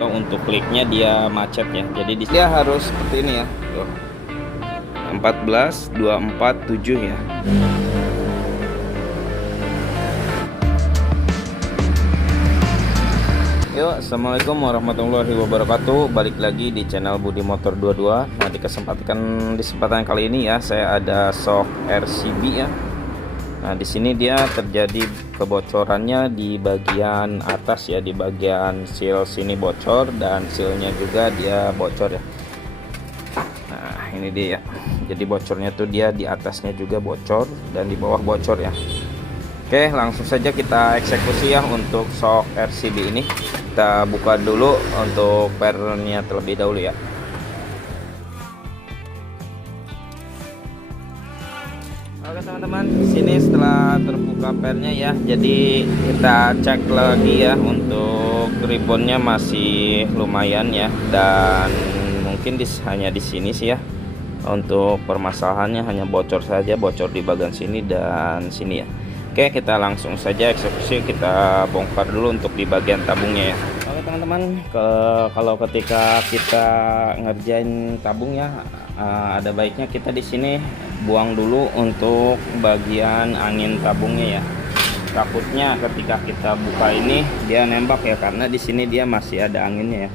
Untuk kliknya dia macet ya, jadi dia harus seperti ini ya, tuh 14 247 ya. Yuk, assalamualaikum warahmatullahi wabarakatuh. Balik lagi di channel Budi Motor 22. Nah, di kesempatan kali ini ya, saya ada shock RCB ya. Nah, di sini dia terjadi kebocorannya di bagian atas ya, di bagian seal sini bocor dan sealnya juga dia bocor ya. Nah, ini dia ya. Jadi bocornya tuh dia di atasnya juga bocor dan di bawah bocor ya. Oke, langsung saja kita eksekusi ya untuk shock RCB ini. Kita buka dulu untuk pernya terlebih dahulu ya. Oke teman-teman, di sini setelah terbuka pernya ya, jadi kita cek lagi ya, untuk ribbonnya masih lumayan ya, dan mungkin hanya di sini sih ya. Untuk permasalahannya hanya bocor saja, bocor di bagian sini dan sini ya. Oke, kita langsung saja eksekusi, kita bongkar dulu untuk di bagian tabungnya ya. Oke teman-teman, kalau ketika kita ngerjain tabung ya, ada baiknya kita di sini buang dulu untuk bagian angin tabungnya ya. Takutnya ketika kita buka ini dia nembak ya, karena di sini dia masih ada anginnya ya.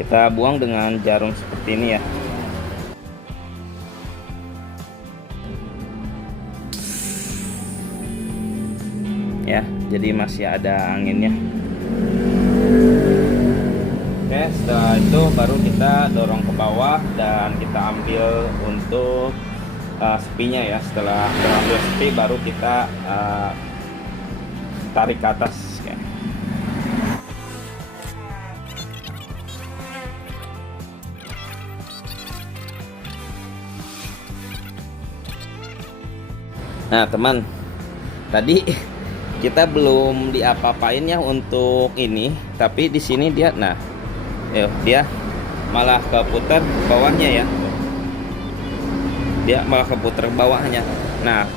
Kita buang dengan jarum seperti ini ya. Ya, jadi masih ada anginnya. Oke, setelah itu baru kita dorong ke bawah dan kita ambil untuk sepinya ya. Setelah ambil sepi baru kita tarik ke atas. Oke. Nah teman, tadi kita belum diapa-apain ya untuk ini, tapi di sini dia, nah dia malah keputar bawahnya ya, dia malah keputar bawahnya. Nah,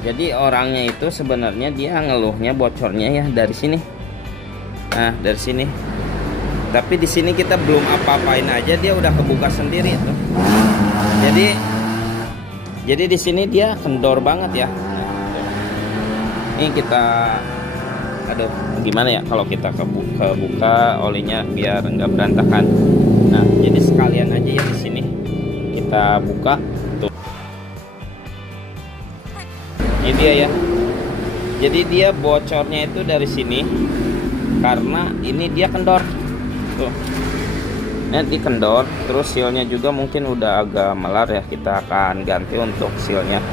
jadi orangnya itu sebenarnya dia ngeluhnya bocornya ya dari sini. Nah, dari sini. Tapi di sini kita belum apa-apain aja dia udah kebuka sendiri tuh. Jadi di sini dia kendor banget ya. Ini kita, aduh gimana ya kalau kita kebuka olinya biar enggak berantakan. Nah, jadi sekalian aja ya di sini kita buka tuh. Ini dia ya. Jadi dia bocornya itu dari sini karena ini dia kendor tuh. Nanti kendor, terus sealnya juga mungkin udah agak melar ya. Kita akan ganti untuk sealnya.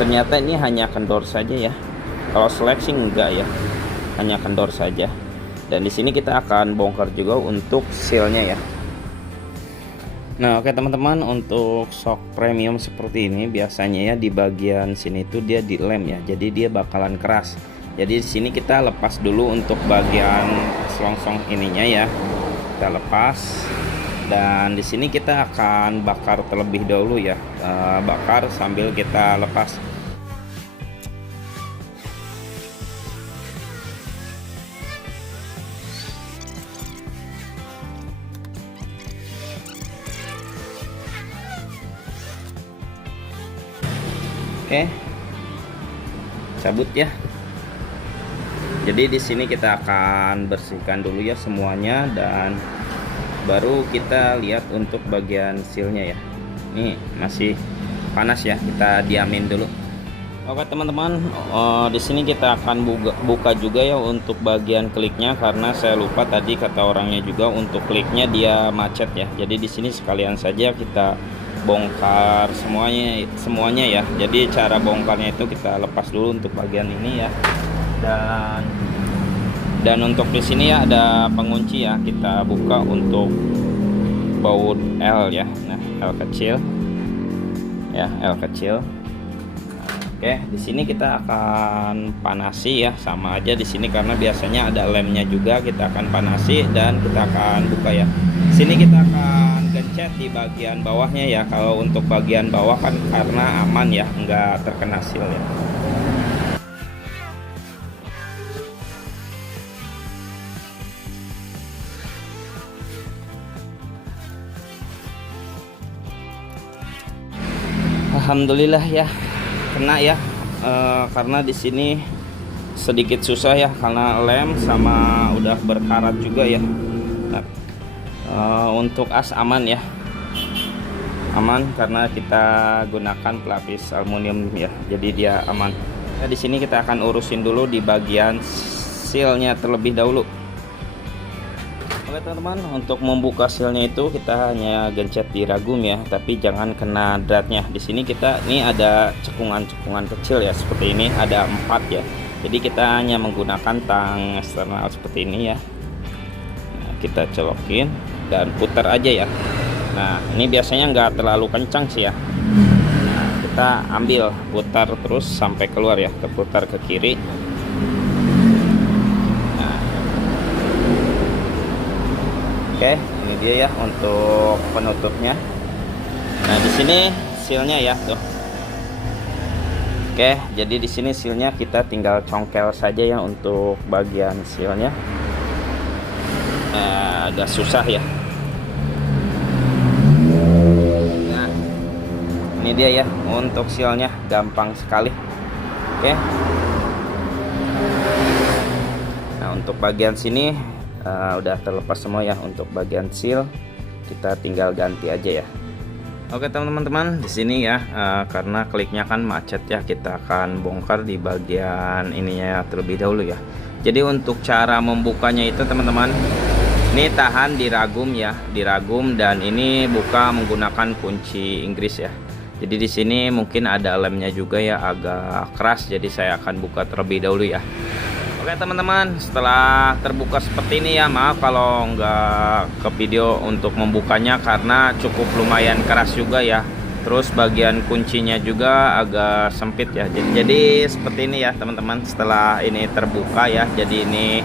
Ternyata ini hanya kendor saja ya. Kalau seleksi enggak ya, hanya kendor saja. Dan di sini kita akan bongkar juga untuk sealnya ya. Nah, oke teman-teman, untuk shock premium seperti ini biasanya ya di bagian sini tuh dia dilem ya. Jadi dia bakalan keras. Jadi di sini kita lepas dulu untuk bagian selongsong ininya ya. Kita lepas. Dan di sini kita akan bakar terlebih dahulu ya. Bakar sambil kita lepas. Oke, cabut ya. Jadi di sini kita akan bersihkan dulu ya semuanya, dan baru kita lihat untuk bagian sealnya ya. Ini masih panas ya, kita diamin dulu. Oke teman-teman, di sini kita akan buka juga ya untuk bagian kliknya, karena saya lupa tadi kata orangnya juga untuk kliknya dia macet ya. Jadi di sini sekalian saja kita bongkar semuanya ya. Jadi cara bongkarnya itu kita lepas dulu untuk bagian ini ya, dan untuk di sini ya ada pengunci ya, kita buka untuk baut L ya. Nah, L kecil ya, L kecil. Oke, di sini kita akan panasi ya, sama aja di sini karena biasanya ada lemnya juga, kita akan panasi dan kita akan buka ya. Sini kita akan gencet di bagian bawahnya ya. Kalau untuk bagian bawah kan karena aman ya, nggak terkena seal ya. Alhamdulillah ya kena ya. Karena di sini sedikit susah ya karena lem sama udah berkarat juga ya. Nah, untuk as aman ya, aman karena kita gunakan pelapis aluminium ya, jadi dia aman. Nah, di sini kita akan urusin dulu di bagian sealnya terlebih dahulu. Oke teman-teman, untuk membuka sealnya itu kita hanya gencet di ragum ya, tapi jangan kena dratnya. Di sini kita ini ada cekungan-cekungan kecil ya, seperti ini ada 4 ya. Jadi kita hanya menggunakan tang eksternal seperti ini ya. Nah, kita colokin dan putar aja ya. Nah ini biasanya nggak terlalu kencang sih ya. Nah, kita ambil putar terus sampai keluar ya, terputar ke kiri. Oke, ini dia ya untuk penutupnya. Nah, di sini sealnya ya tuh. Oke, jadi di sini sealnya kita tinggal congkel saja ya untuk bagian sealnya. Agak susah ya. Nah, ini dia ya untuk sealnya, gampang sekali. Oke. Nah, untuk bagian sini udah terlepas semua ya. Untuk bagian seal kita tinggal ganti aja ya. Oke teman-teman, di sini ya karena kliknya kan macet ya, kita akan bongkar di bagian ininya terlebih dahulu ya. Jadi untuk cara membukanya itu teman-teman, ini tahan di ragum ya, di ragum, dan ini buka menggunakan kunci Inggris ya. Jadi di sini mungkin ada lemnya juga ya, agak keras, jadi saya akan buka terlebih dahulu ya. Oke teman-teman, setelah terbuka seperti ini ya, maaf kalau nggak ke video untuk membukanya karena cukup lumayan keras juga ya. Terus bagian kuncinya juga agak sempit ya. Jadi seperti ini ya teman-teman, setelah ini terbuka ya. Jadi ini,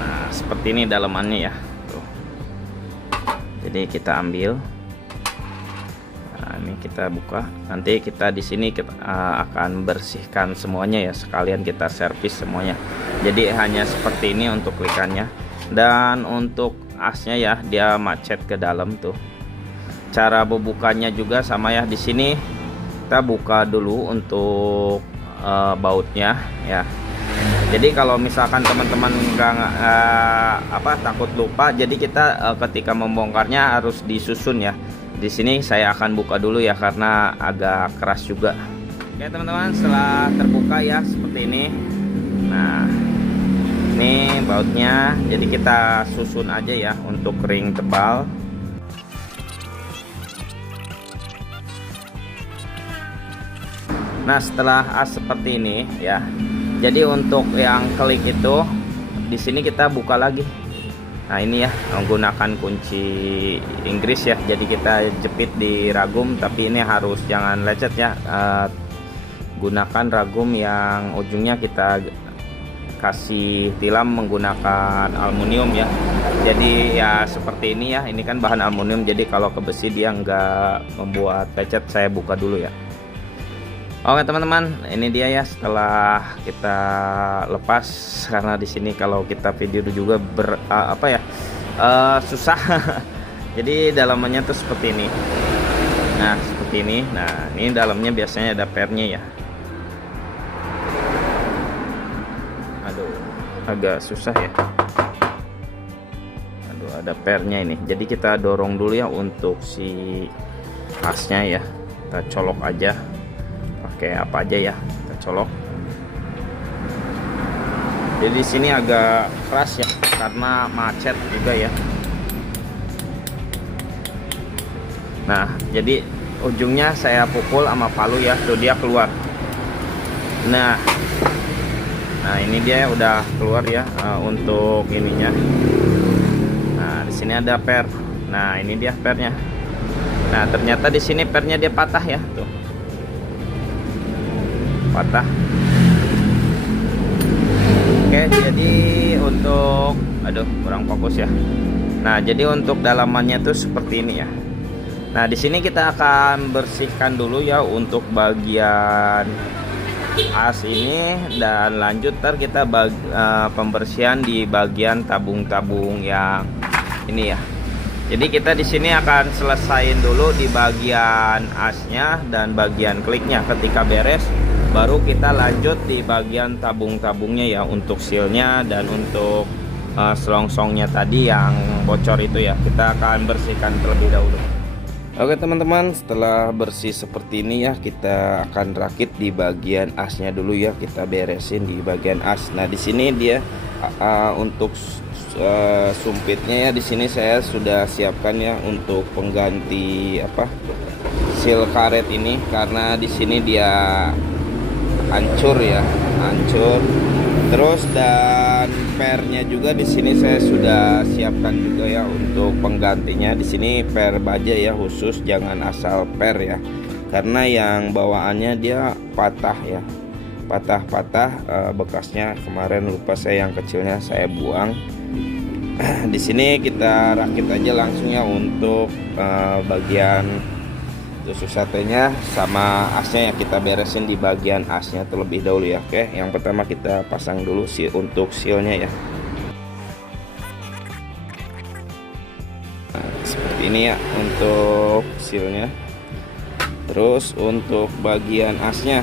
nah seperti ini dalamannya ya. Tuh. Jadi kita ambil. Ini kita buka, nanti kita di sini kita akan bersihkan semuanya ya, sekalian kita servis semuanya. Jadi hanya seperti ini untuk klikannya, dan untuk asnya ya dia macet ke dalam tuh. Cara membukanya juga sama ya, di sini kita buka dulu untuk bautnya ya. Jadi kalau misalkan teman-teman nggak takut lupa, jadi kita ketika membongkarnya harus disusun ya. Di sini saya akan buka dulu ya karena agak keras juga. Oke teman-teman, setelah terbuka ya seperti ini. Nah ini bautnya, jadi kita susun aja ya untuk ring tebal. Nah setelah as seperti ini ya, jadi untuk yang klik itu di sini kita buka lagi. Nah ini ya menggunakan kunci Inggris ya, jadi kita jepit di ragum, tapi ini harus jangan lecet ya. Gunakan ragum yang ujungnya kita kasih tilam menggunakan aluminium ya. Jadi ya seperti ini ya, ini kan bahan aluminium, jadi kalau ke besi dia nggak membuat lecet. Saya buka dulu ya. Oke teman-teman, ini dia ya setelah kita lepas, karena di sini kalau kita video juga susah. Jadi dalamannya tuh seperti ini. Nah seperti ini. Nah ini dalamnya biasanya ada pernya ya. Aduh agak susah ya. Aduh ada pernya ini. Jadi kita dorong dulu ya untuk si asnya ya. Kita colok aja. Pakai apa aja ya, kita colok. Jadi di sini agak keras ya karena macet juga ya. Nah jadi ujungnya saya pukul sama palu ya, tuh dia keluar. Nah ini dia udah keluar ya untuk ininya. Nah di sini ada per. Nah ini dia pernya. Nah ternyata di sini pernya dia patah ya, tuh patah. Oke, jadi untuk kurang fokus ya. Nah jadi untuk dalamannya tuh seperti ini ya. Nah di sini kita akan bersihkan dulu ya untuk bagian as ini, dan lanjut ntar kita pembersihan di bagian tabung-tabung yang ini ya. Jadi kita di sini akan selesaiin dulu di bagian asnya dan bagian kliknya. Ketika beres, baru kita lanjut di bagian tabung-tabungnya ya, untuk sealnya dan untuk selongsongnya tadi yang bocor itu ya. Kita akan bersihkan terlebih dahulu. Oke teman-teman, setelah bersih seperti ini ya, kita akan rakit di bagian asnya dulu ya. Kita beresin di bagian as. Nah di sini dia untuk sumpitnya ya, di sini saya sudah siapkan ya untuk pengganti seal karet ini, karena di sini dia hancur ya, hancur. Terus dan pernya juga di sini saya sudah siapkan juga ya untuk penggantinya. Di sini per baja ya khusus, jangan asal per ya, karena yang bawaannya dia patah ya, patah-patah bekasnya. Kemarin lupa saya yang kecilnya saya buang. Di sini kita rakit aja langsung ya untuk bagian tusuk satenya sama asnya yang kita beresin di bagian asnya terlebih dahulu ya. Oke, yang pertama kita pasang dulu untuk sealnya ya. Nah, seperti ini ya untuk sealnya. Terus untuk bagian asnya,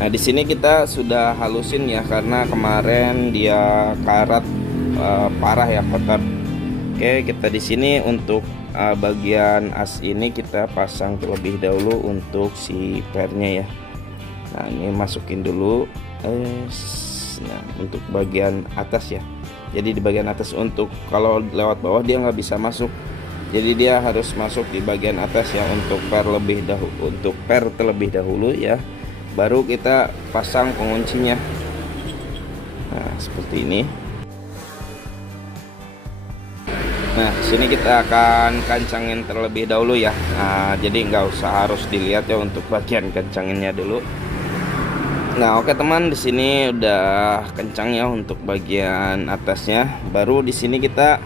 nah di sini kita sudah halusin ya, karena kemarin dia karat parah ya, kotor. Oke, kita di sini untuk bagian as ini kita pasang terlebih dahulu untuk si pernya ya. Nah ini masukin dulu nah untuk bagian atas ya. Jadi di bagian atas, untuk kalau lewat bawah dia nggak bisa masuk, jadi dia harus masuk di bagian atas ya untuk per terlebih dahulu ya, baru kita pasang penguncinya. Nah seperti ini. Nah, sini kita akan kencangin terlebih dahulu ya. Nah, jadi nggak usah harus dilihat ya untuk bagian kencanginnya dulu. Nah, oke teman, di sini udah kencang ya untuk bagian atasnya. Baru di sini kita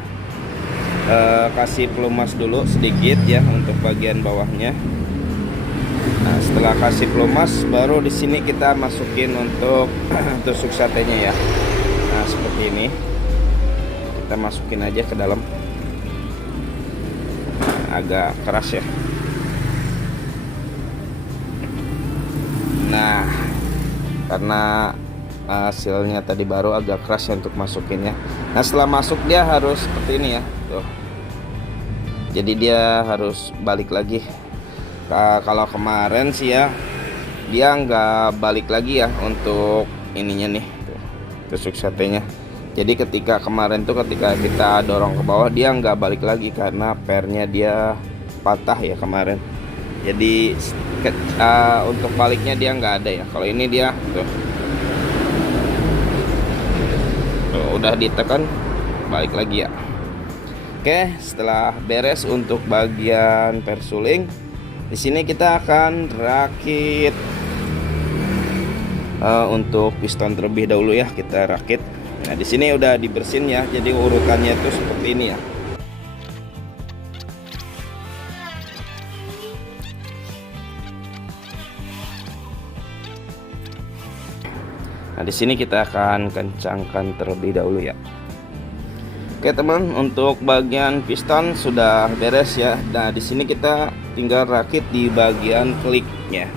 kasih pelumas dulu sedikit ya untuk bagian bawahnya. Nah, setelah kasih pelumas, baru di sini kita masukin untuk tusuk satenya ya. Nah, seperti ini. Kita masukin aja ke dalam. Agak keras ya. Nah karena hasilnya tadi baru agak keras ya untuk masukinnya. Nah setelah masuk dia harus seperti ini ya tuh. Jadi dia harus balik lagi. Kalau kemarin sih ya dia nggak balik lagi ya untuk ininya nih tuh, tusuk satenya. Jadi ketika kemarin tuh ketika kita dorong ke bawah dia nggak balik lagi karena pernya dia patah ya kemarin. Jadi untuk baliknya dia nggak ada ya. Kalau ini dia tuh, udah ditekan balik lagi ya. Oke, setelah beres untuk bagian persuling, di sini kita akan rakit untuk piston terlebih dahulu ya. Kita rakit. Nah di sini udah dibersihin ya, jadi urutannya tuh seperti ini ya. Nah di sini kita akan kencangkan terlebih dahulu ya. Oke teman, untuk bagian piston sudah beres ya. Nah di sini kita tinggal rakit di bagian kliknya,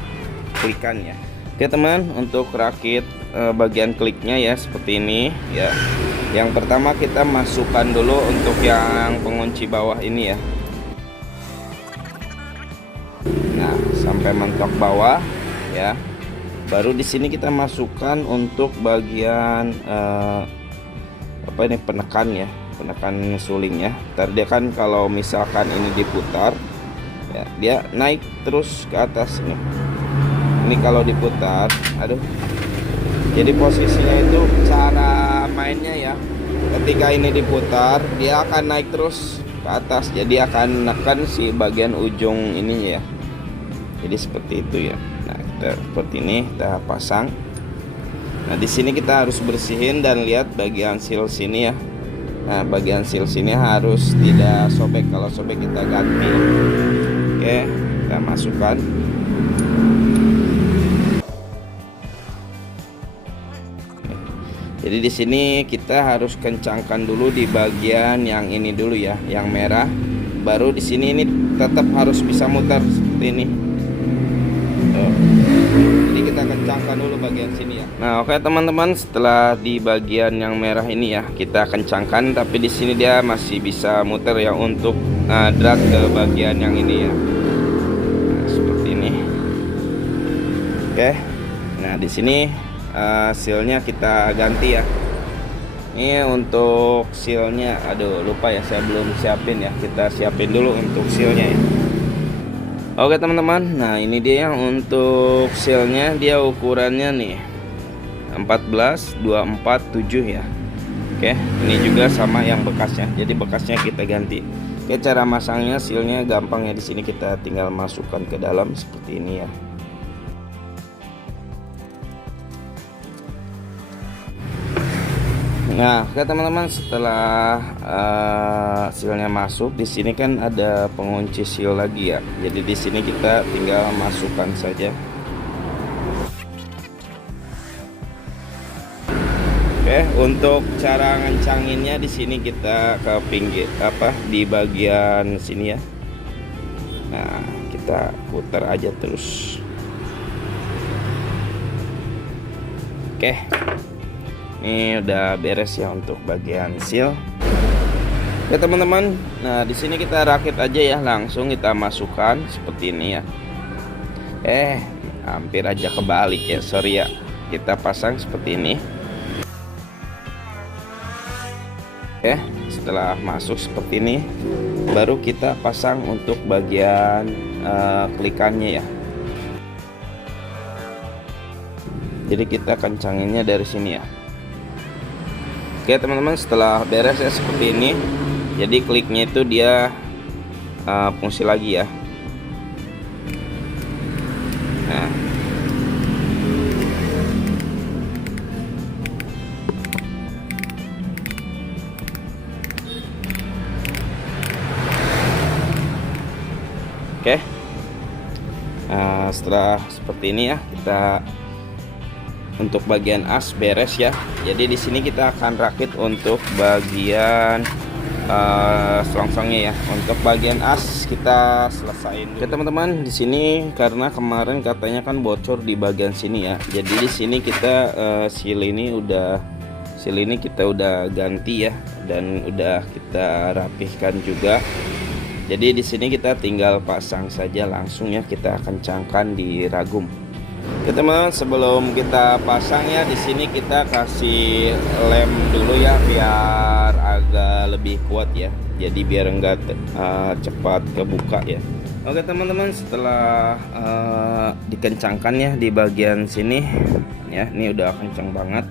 klikannya. Oke teman, untuk rakit bagian kliknya ya seperti ini ya. Yang pertama kita masukkan dulu untuk yang pengunci bawah ini ya. Nah sampai mentok bawah ya. Baru di sini kita masukkan untuk bagian penekan ya, penekan sulingnya. Ntar dia kan kalau misalkan ini diputar ya, dia naik terus ke atas nih. Ini kalau diputar, aduh. Jadi posisinya itu cara mainnya ya. Ketika ini diputar, dia akan naik terus ke atas. Jadi akan menekan si bagian ujung ininya ya. Jadi seperti itu ya. Nah, kita seperti ini kita pasang. Nah, di sini kita harus bersihin dan lihat bagian seal sini ya. Nah, bagian seal sini harus tidak sobek. Kalau sobek kita ganti. Oke, kita masukkan. Jadi Jadi di sini kita harus kencangkan dulu di bagian yang ini dulu ya, yang merah. Baru di sini ini tetap harus bisa muter seperti ini. Jadi kita kencangkan dulu bagian sini ya. Nah, oke teman-teman, setelah di bagian yang merah ini ya kita kencangkan, tapi di sini dia masih bisa muter ya untuk drag ke bagian yang ini ya. Nah, seperti ini. Oke. Nah, di sini sealnya kita ganti ya. Ini untuk sealnya, aduh lupa ya, saya belum siapin ya. Kita siapin dulu untuk sealnya ya. Oke teman-teman, nah ini dia yang untuk sealnya, dia ukurannya nih 14-247 ya. Oke, ini juga sama yang bekasnya, jadi bekasnya kita ganti. Oke, cara masangnya sealnya gampang ya, di sini kita tinggal masukkan ke dalam seperti ini ya. Nah, oke teman-teman, setelah sealnya masuk, di sini kan ada pengunci seal lagi ya. Jadi di sini kita tinggal masukkan saja. Oke, untuk cara ngencanginnya di sini kita ke pinggir di bagian sini ya. Nah, kita putar aja terus. Oke. Ini udah beres ya untuk bagian seal. Oke teman-teman, nah di sini kita rakit aja ya, langsung kita masukkan seperti ini ya. Hampir aja kebalik ya, sorry ya. Kita pasang seperti ini. Oke, setelah masuk seperti ini, baru kita pasang untuk bagian klikannya ya. Jadi kita kencanginnya dari sini ya. Oke teman-teman, setelah beres ya seperti ini, jadi kliknya itu dia fungsi lagi ya. Nah, oke, setelah seperti ini ya, kita untuk bagian as beres ya. Jadi di sini kita akan rakit untuk bagian selongsongnya ya. Untuk bagian as kita selesain dulu. Oke teman-teman, di sini karena kemarin katanya kan bocor di bagian sini ya. Jadi di sini kita seal ini kita udah ganti ya, dan udah kita rapihkan juga. Jadi di sini kita tinggal pasang saja langsung ya, kita kencangkan di ragum. Oke teman-teman, sebelum kita pasang ya, di sini kita kasih lem dulu ya biar agak lebih kuat ya. Jadi biar enggak cepat kebuka ya. Oke teman-teman, setelah dikencangkan ya di bagian sini ya, ini udah kencang banget.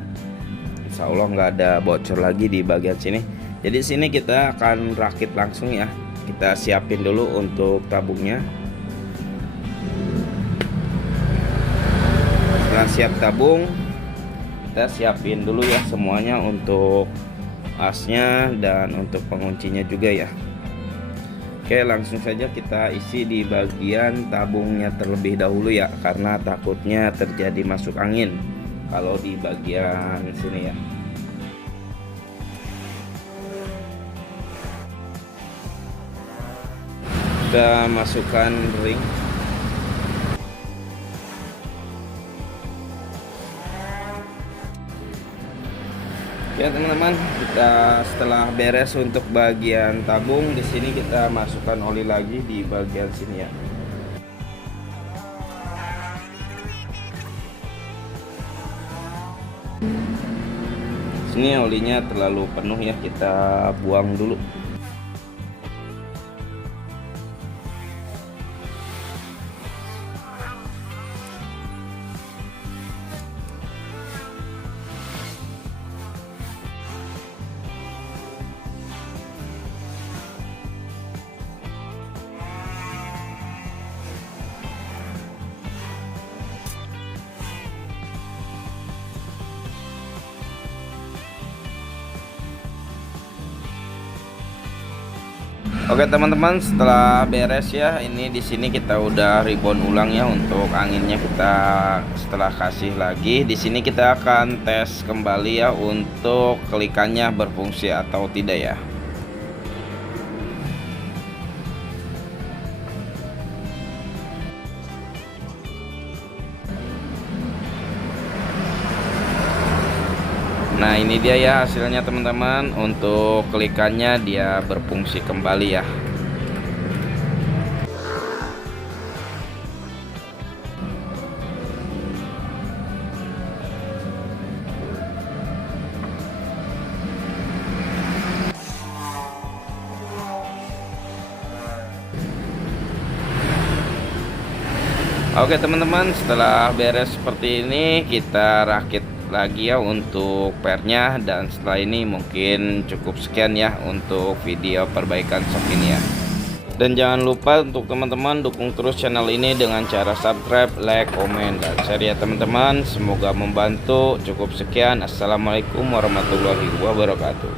Insya Allah nggak ada bocor lagi di bagian sini. Jadi sini kita akan rakit langsung ya. Kita siapin dulu untuk tabungnya. Setelah siap tabung, kita siapin dulu ya semuanya untuk asnya dan untuk penguncinya juga ya. Oke, langsung saja kita isi di bagian tabungnya terlebih dahulu ya, karena takutnya terjadi masuk angin kalau di bagian sini ya. Kita masukkan ring. Ya teman-teman, kita setelah beres untuk bagian tabung, di sini kita masukkan oli lagi di bagian sini ya. Sini olinya terlalu penuh ya, kita buang dulu. Oke teman-teman, setelah beres ya, ini di sini kita udah ribbon ulang ya. Untuk anginnya kita setelah kasih lagi, di sini kita akan tes kembali ya untuk kelikannya berfungsi atau tidak ya. Nah ini dia ya hasilnya teman-teman, untuk kelikannya dia berfungsi kembali ya. Oke teman-teman, setelah beres seperti ini kita rakit lagi ya untuk pernya, dan setelah ini mungkin cukup sekian ya untuk video perbaikan shock ini ya. Dan jangan lupa untuk teman-teman dukung terus channel ini dengan cara subscribe, like, komen, dan share ya teman-teman. Semoga membantu. Cukup sekian. Assalamualaikum warahmatullahi wabarakatuh.